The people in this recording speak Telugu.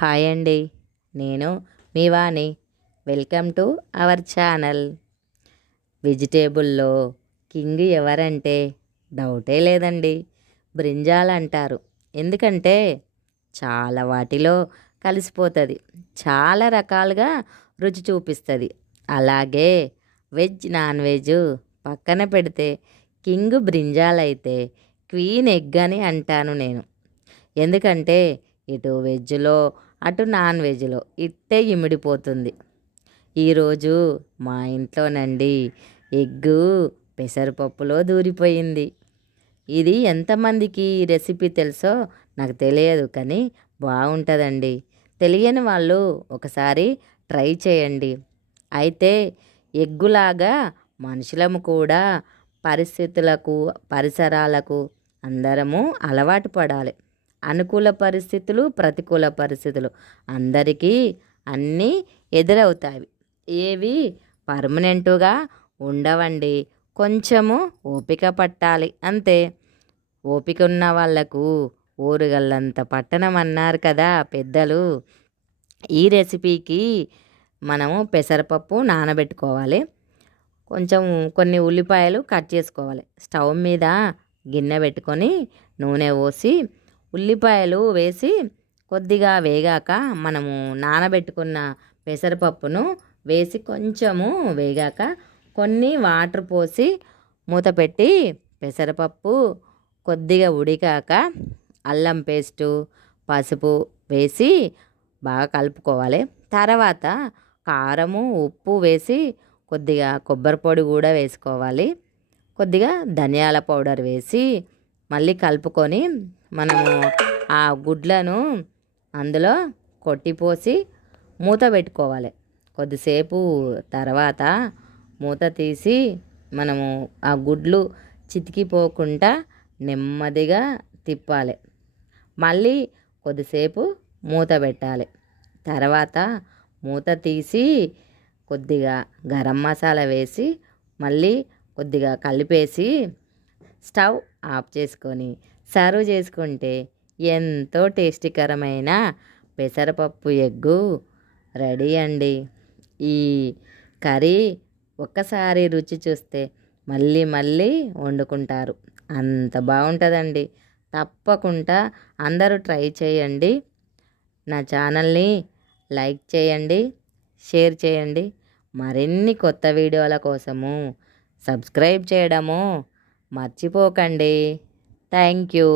హాయ్ అండి. నేను మీ వాణి. Welcome to our channel. వెజిటేబుల్లో కింగ్ ఎవరంటే డౌటే లేదండి, బ్రింజాల్ అంటారు. ఎందుకంటే చాలా వాటిలో కలిసిపోతుంది, చాలా రకాలుగా రుచి చూపిస్తుంది. అలాగే వెజ్ నాన్ వెజ్ పక్కన పెడితే కింగ్ బ్రింజాల్ అయితే క్వీన్ ఎగ్ అని అంటాను నేను. ఎందుకంటే ఇటు వెజ్లో అటు నాన్ వెజ్లో ఇట్టే ఇమిడిపోతుంది. ఈరోజు మా ఇంట్లోనండి ఎగ్గు పెసరపప్పులో దూరిపోయింది. ఇది ఎంతమందికి రెసిపీ తెలుసో నాకు తెలియదు, కానీ బాగుంటుందండి. తెలియని వాళ్ళు ఒకసారి ట్రై చేయండి. అయితే ఎగ్గులాగా మనుషులము కూడా పరిస్థితులకు, పరిసరాలకు అందరము అలవాటు పడాలి. అనుకూల పరిస్థితులు, ప్రతికూల పరిస్థితులు అందరికీ అన్నీ ఎదురవుతాయి. ఏవి పర్మనెంటుగా ఉండవండి. కొంచెము ఓపిక పట్టాలి అంతే. ఓపిక ఉన్న వాళ్లకు ఊరుగల్లంత పట్టణం అన్నారు కదా పెద్దలు. ఈ రెసిపీకి మనము పెసరపప్పు నానబెట్టుకోవాలి. కొంచెం కొన్ని ఉల్లిపాయలు కట్ చేసుకోవాలి. స్టవ్ మీద గిన్నె పెట్టుకొని నూనె పోసి ఉల్లిపాయలు వేసి కొద్దిగా వేగాక మనము నానబెట్టుకున్న పెసరపప్పును వేసి కొంచెము వేగాక కొన్ని వాటర్ పోసి మూత పెట్టి పెసరపప్పు కొద్దిగా ఉడికాక అల్లం పేస్టు, పసుపు వేసి బాగా కలుపుకోవాలి. తర్వాత కారము, ఉప్పు వేసి కొద్దిగా కొబ్బరి పొడి కూడా వేసుకోవాలి. కొద్దిగా ధనియాల పౌడర్ వేసి మళ్ళీ కలుపుకొని మనము ఆ గుడ్లను అందులో కొట్టిపోసి మూత పెట్టుకోవాలి. కొద్దిసేపు తర్వాత మూత తీసి మనము ఆ గుడ్లు చితికిపోకుండా నెమ్మదిగా తిప్పాలి. మళ్ళీ కొద్దిసేపు మూత పెట్టాలి. తర్వాత మూత తీసి కొద్దిగా గరం మసాలా వేసి మళ్ళీ కొద్దిగా కలిపేసి స్టవ్ ఆఫ్ చేసుకొని సర్వ్ చేసుకుంటే ఎంతో టేస్టీకరమైన పెసరపప్పు ఎగ్గు రెడీ అండి. ఈ కర్రీ ఒక్కసారి రుచి చూస్తే మళ్ళీ మళ్ళీ వండుకుంటారు, అంత బాగుంటుందండి. తప్పకుండా అందరూ ట్రై చేయండి. నా ఛానల్ని లైక్ చేయండి, షేర్ చేయండి. మరిన్ని కొత్త వీడియోల కోసము సబ్స్క్రైబ్ చేయడము మర్చిపోకండి. Thank you.